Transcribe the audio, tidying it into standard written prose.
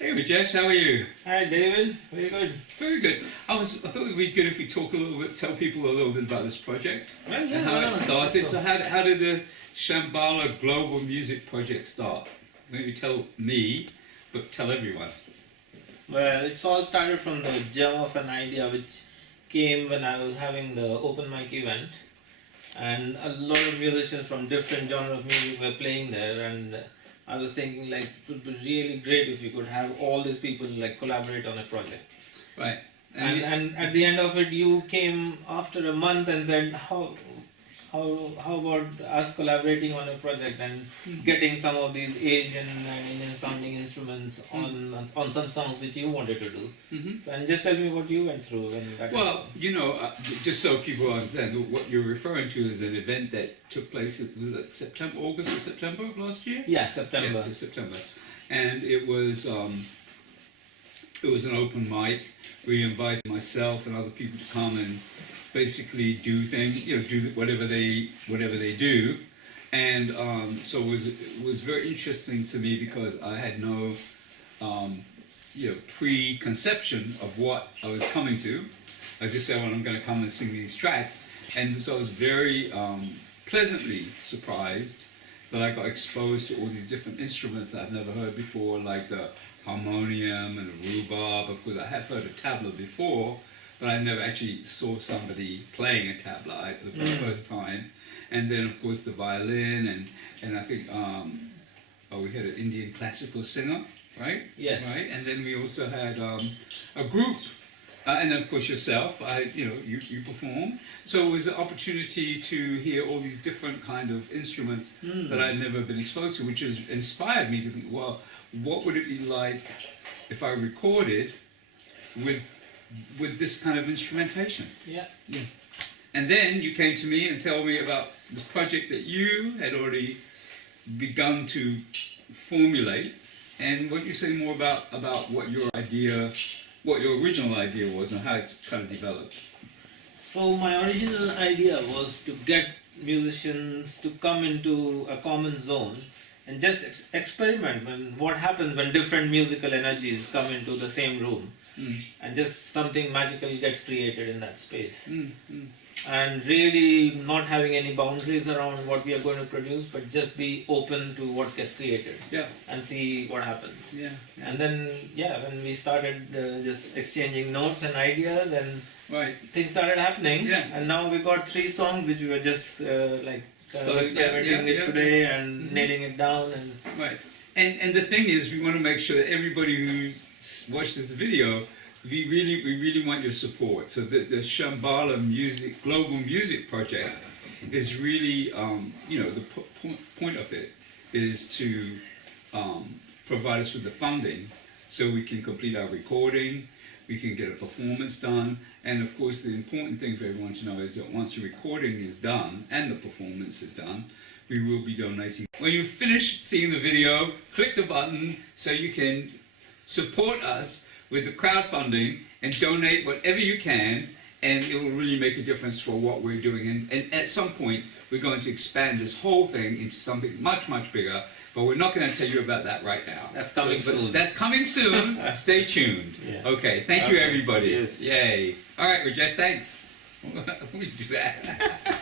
Hey Rajesh, how are you? Hi David, very good. Very good. I thought it would be good if we talk a little bit, tell people a little bit about this project Well, yeah, and how why it not? started. So how did the Shambhala Global Music Project start? Maybe tell me, but tell everyone. Well, it's all started from the germ of an idea which came when I was having the open mic event, and a lot of musicians from different genres of music were playing there, and I was thinking like it would be really great if we could have all these people like collaborate on a project. Right. And at the end of it, you came after a month and said how about us collaborating on a project and getting some of these Asian and Indian sounding instruments on some songs which you wanted to do. So, and just tell me what you went through when that Well, happened. you know, just so people understand, what you're referring to is an event that took place, was it September, August or September of last year? Yeah, September. Yeah, September. And it was an open mic. We invited myself and other people to come and basically do things, do whatever they do. And so it was very interesting to me because I had no preconception of what I was coming to. I just said, well, I'm going to come and sing these tracks. And so I was very pleasantly surprised that I got exposed to all these different instruments that I've never heard before, like the harmonium and the rhubarb. Of course, I have heard a tabla before, but I never actually saw somebody playing a tabla. It was the first time. And then, of course, the violin, and I think we had an Indian classical singer, right? Yes. Right. And then we also had a group, and then, of course, yourself. You perform. So it was an opportunity to hear all these different kind of instruments that I'd never been exposed to, which has inspired me to think, well, what would it be like if I recorded with this kind of instrumentation? Yeah. And then you came to me and told me about this project that you had already begun to formulate. And what you say more about what your original idea was and how it's kind of developed? So my original idea was to get musicians to come into a common zone and just experiment what happens when different musical energies come into the same room, and just something magical gets created in that space. And really not having any boundaries around what we are going to produce, but just be open to what gets created, and see what happens. And then when we started just exchanging notes and ideas, and things started happening, and now we got 3 songs which we were just experimenting with today and nailing it down. And the thing is, we want to make sure that everybody who's watched this video, we really want your support. So the Shambhala Global Music Project is really, the point of it is to provide us with the funding so we can complete our recording, we can get a performance done, and of course the important thing for everyone to know is that once the recording is done and the performance is done, we will be donating. When you finish seeing the video, click the button so you can support us with the crowdfunding and donate whatever you can, and it will really make a difference for what we're doing. And at some point, we're going to expand this whole thing into something much, much bigger, but we're not going to tell you about that right now. That's coming soon. That's coming soon. Stay tuned. Okay, thank you everybody. Cheers. Yay. All right, Rajesh, thanks. We do that.